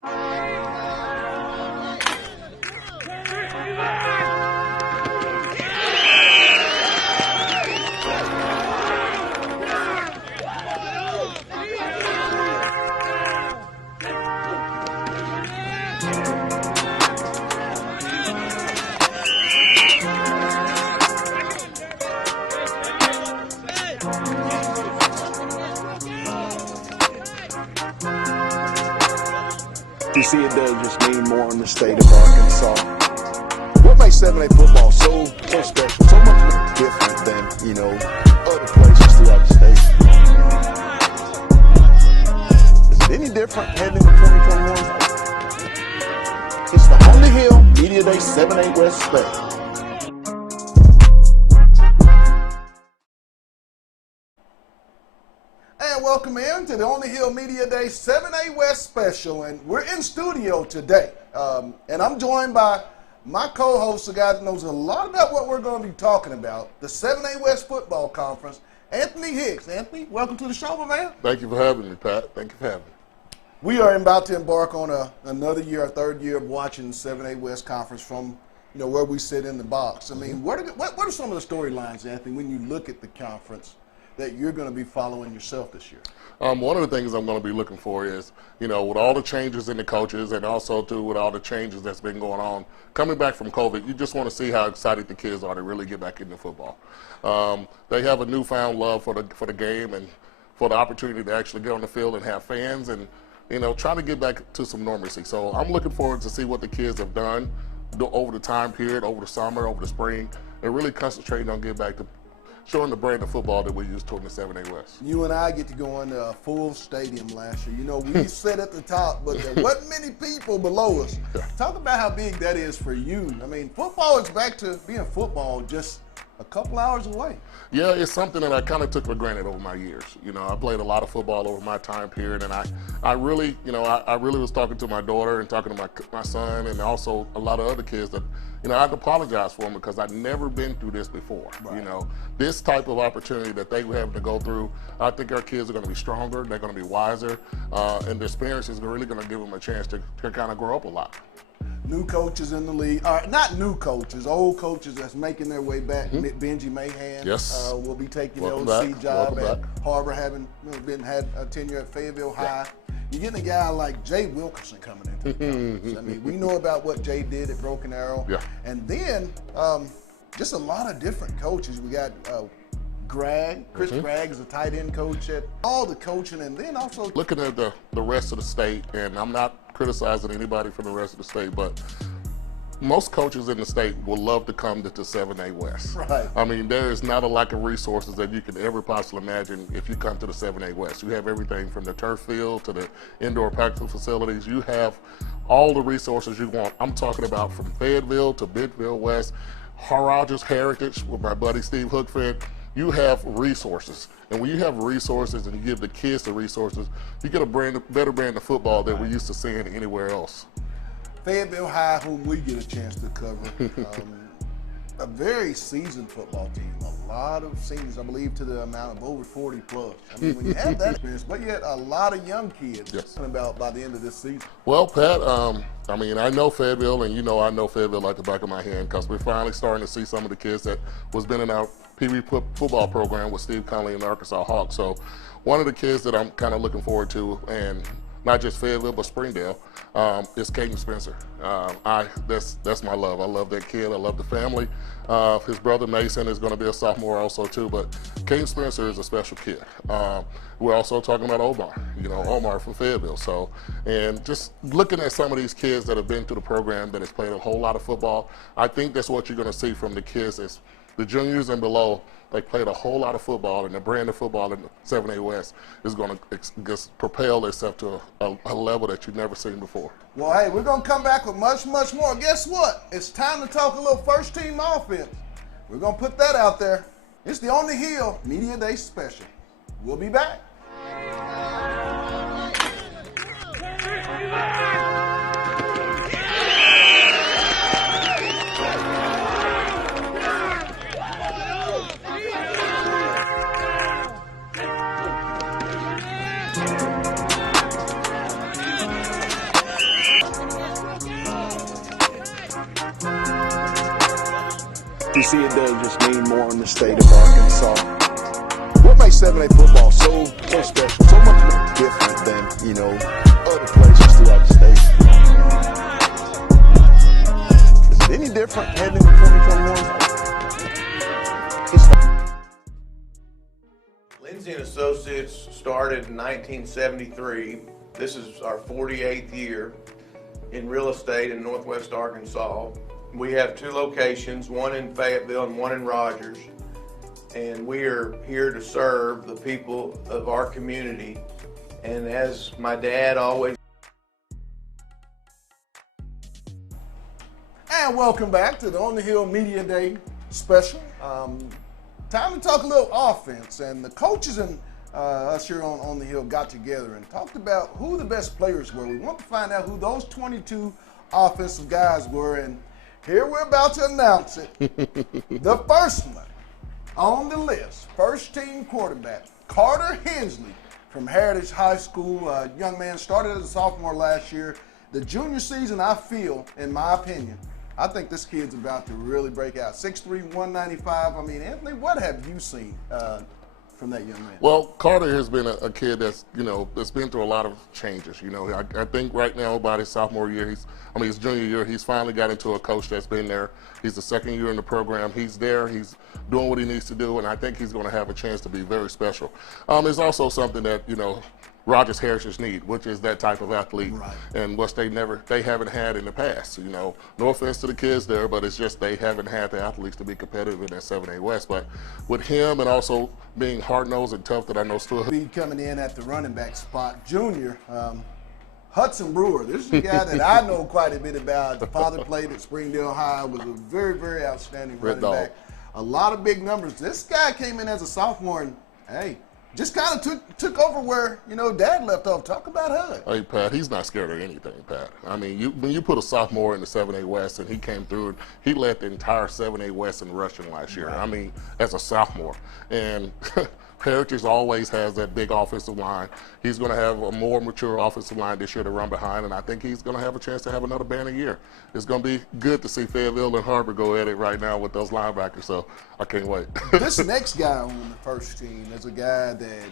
You see, it does just mean more in the state of Arkansas. What makes 7A football so special, so much more different than, other places throughout the state? Is it any different heading into 2021? It's the On the Hill Media Day 7A West Special. And welcome in to the On the Hill Media Day 7A West Special, and we're in studio today. And I'm joined by my co-host, a guy that knows a lot about what we're going to be talking about, the 7A West Football Conference, Anthony Hicks. Anthony, welcome to the show, my man. Thank you for having me, Pat. Thank you for having me. We are about to embark on another year, our third year of watching the 7A West Conference from where we sit in the box. I mean, what are some of the storylines, Anthony, when you look at the conference that you're going to be following yourself this year? One of the things I'm going to be looking for is, with all the changes in the coaches and also, too, with all the changes that's been going on, coming back from COVID, you just want to see how excited the kids are to really get back into football. They have a newfound love for the game and for the opportunity to actually get on the field and have fans and, trying to get back to some normalcy. So I'm looking forward to see what the kids have done over the time period, over the summer, over the spring, and really concentrating on getting back to showing the brand of football that we used to in the 7A West. You and I get to go into a full stadium last year. We sat at the top, but there wasn't many people below us. Talk about how big that is for you. I mean, football is back to being football just a couple hours away. Yeah, it's something that I kind of took for granted over my years. I played a lot of football over my time period, and I really, I really was talking to my daughter and talking to my son and also a lot of other kids that, I had to apologize for them because I'd never been through this before. Right. This type of opportunity that they were having to go through, I think our kids are going to be stronger, they're going to be wiser, and the experience is really going to give them a chance to kind of grow up a lot. New coaches in the league, not new coaches, old coaches that's making their way back. Benji Mahan will be taking the OC job at Harbor, having had a tenure at Fayetteville High. You're getting a guy like Jay Wilkerson coming into the conference. I mean, we know about what Jay did at Broken Arrow. Yeah. And then just a lot of different coaches. We got Chris Gregg is a tight end coach at all the coaching, and then also looking at the rest of the state, and I'm not criticizing anybody from the rest of the state, but most coaches in the state would love to come to 7A West. Right. I mean, there is not a lack of resources that you could ever possibly imagine if you come to the 7A West. You have everything from the turf field to the indoor practice facilities. You have all the resources you want. I'm talking about from Fayetteville to Bentonville West, Rogers Heritage with my buddy Steve Hookford. You have resources. And when you have resources and you give the kids the resources, you get a better brand of football than we're used to seeing anywhere else. Fayetteville High, whom we get a chance to cover, a very seasoned football team. A lot of seniors, I believe, to the amount of over 40 plus. I mean, when you have that experience, but yet a lot of young kids about by the end of this season. Well, Pat, I mean, I know Fayetteville, and I know Fayetteville like the back of my hand because we're finally starting to see some of the kids that was been in our Pee Wee football program with Steve Conley and the Arkansas Hawks. So one of the kids that I'm kind of looking forward to, and not just Fayetteville, but Springdale, is Caden Spencer. That's my love. I love that kid. I love the family. His brother Mason is going to be a sophomore also too, but Caden Spencer is a special kid. We're also talking about Omar, Omar from Fayetteville. So, and just looking at some of these kids that have been through the program that has played a whole lot of football, I think that's what you're going to see from the kids is the juniors and below. They played a whole lot of football, and the brand of football in the 7A West is going to propel itself to a level that you've never seen before. Well, hey, we're going to come back with much, much more. Guess what? It's time to talk a little first-team offense. We're going to put that out there. It's the On the Hill Media Day Special. We'll be back. see it does just mean more in the state of Arkansas. What makes 7A football so special, so much more different than, you know, other places throughout the state? Is it any different heading into 2021? Lindsay & Associates started in 1973. This is our 48th year in real estate in Northwest Arkansas. We have 2 locations, one in Fayetteville and one in Rogers. And we are here to serve the people of our community. And as my dad always. And welcome back to the On the Hill Media Day special. Time to talk a little offense. And the coaches and us here on the Hill got together and talked about who the best players were. We want to find out who those 22 offensive guys were. And here we're about to announce it. The first one on the list, first team quarterback, Carter Hensley from Heritage High School. Young man started as a sophomore last year. The junior season, I feel, in my opinion, I think this kid's about to really break out. 6'3", 195. I mean, Anthony, what have you seen from that young man? Well, Carter has been a kid that's, you know, that's been through a lot of changes. You know, I think right now about his sophomore year, his junior year, he's finally got into a coach that's been there. He's the second year in the program. He's there. He's doing what he needs to do, and I think he's going to have a chance to be very special. It's also something that, you know, Rogers Heritage need, which is that type of athlete, right, and what they haven't had in the past. You know, no offense to the kids there, but it's just they haven't had the athletes to be competitive in that 7A West. But with him and also being hard-nosed and tough, that I know still be coming in at the running back spot, junior. Hudson Brewer, this is a guy that I know quite a bit about. The father played at Springdale High, was a very, very outstanding running back. A lot of big numbers. This guy came in as a sophomore and, hey, just kind of took over where, you know, Dad left off. Talk about Hud. Hey, Pat, he's not scared of anything, Pat. I mean, when you put a sophomore in the 7A West and he came through, he led the entire 7A West in rushing last year. Right. I mean, as a sophomore. And Heritage always has that big offensive line. He's going to have a more mature offensive line this year to run behind, and I think he's going to have a chance to have another banner year. It's going to be good to see Fayetteville and Harbor go at it right now with those linebackers, so I can't wait. This next guy on the first team is a guy that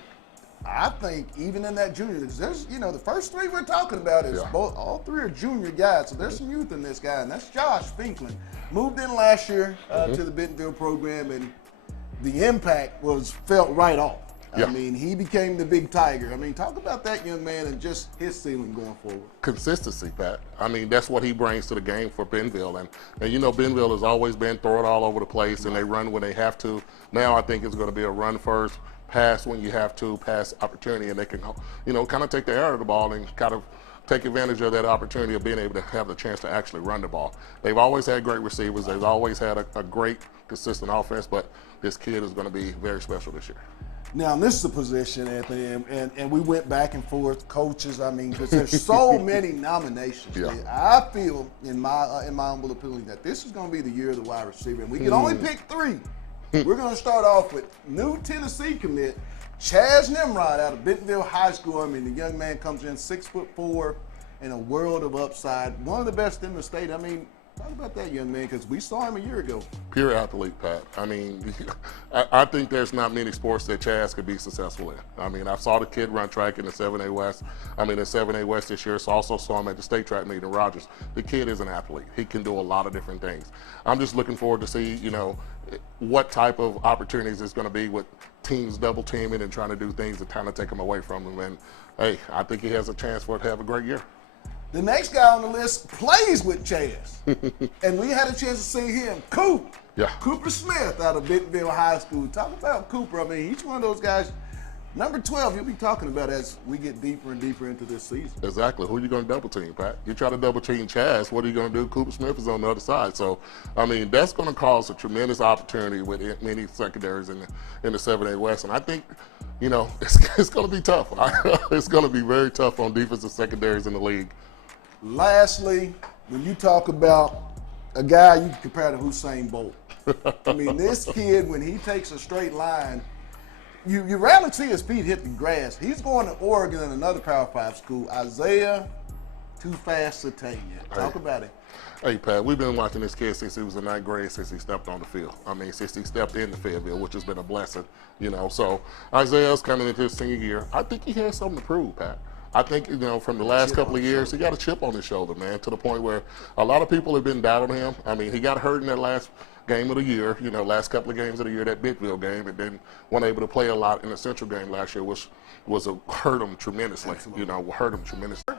I think even in that junior, there's, you know, the first 3 we're talking about is all 3 are junior guys, so there's some youth in this guy, and that's Josh Finklin. Moved in last year to the Bentonville program, and the impact was felt right off. I mean, he became the big tiger. I mean, talk about that young man and just his ceiling going forward. Consistency, Pat. I mean, that's what he brings to the game for Bentonville. And you know, Bentonville has always been throw it all over the place, and they run when they have to. Now I think it's going to be a run first, pass when you have to, pass opportunity, and they can, you know, kind of take the air out of the ball and kind of take advantage of that opportunity of being able to have the chance to actually run the ball. They've always had great receivers. They've always had a great, consistent offense, but this kid is going to be very special this year. Now, this is a position, Anthony, and we went back and forth, coaches. I mean, because there's so many nominations. I feel, in my humble opinion, that this is going to be the year of the wide receiver, and we can only pick 3. We're going to start off with new Tennessee commit, Chaz Nimrod out of Bentonville High School. I mean, the young man comes in 6'4", and a world of upside. One of the best in the state. I mean, talk about that young man, because we saw him a year ago. Pure athlete, Pat. I mean, I think there's not many sports that Chaz could be successful in. I mean, I saw the kid run track in the 7A West. I mean, the 7A West this year, so I also saw him at the state track meet in Rogers. The kid is an athlete. He can do a lot of different things. I'm just looking forward to see, you know, what type of opportunities it's going to be with teams double teaming and trying to do things to kind of take him away from him. And, hey, I think he has a chance for it to have a great year. The next guy on the list plays with Chaz, and we had a chance to see him, Cooper Smith out of Bentonville High School. Talk about Cooper. I mean, he's one of those guys, number 12, you'll be talking about as we get deeper and deeper into this season. Exactly. Who are you going to double team, Pat? You try to double team Chaz, what are you going to do? Cooper Smith is on the other side. So, I mean, that's going to cause a tremendous opportunity with many secondaries in the 7A West. And I think, you know, it's going to be tough. It's going to be very tough on defensive secondaries in the league. Lastly, when you talk about a guy you can compare to Usain Bolt. I mean, this kid, when he takes a straight line, you rarely see his feet hit the grass. He's going to Oregon and another Power 5 school. Isaiah too fast to tame you. Talk about it. Hey, Pat, we've been watching this kid since he was in 9th grade, since he stepped on the field. I mean, since he stepped into Fayetteville, which has been a blessing, you know. So Isaiah's coming into his senior year. I think he has something to prove, Pat. I think, you know, from the last couple of years, he got a chip on his shoulder, man, to the point where a lot of people have been doubting him. I mean, he got hurt in that last game of the year, you know, last couple of games of the year, that Bigville game, and then wasn't able to play a lot in the Central game last year, which hurt him tremendously, you know, hurt him tremendously.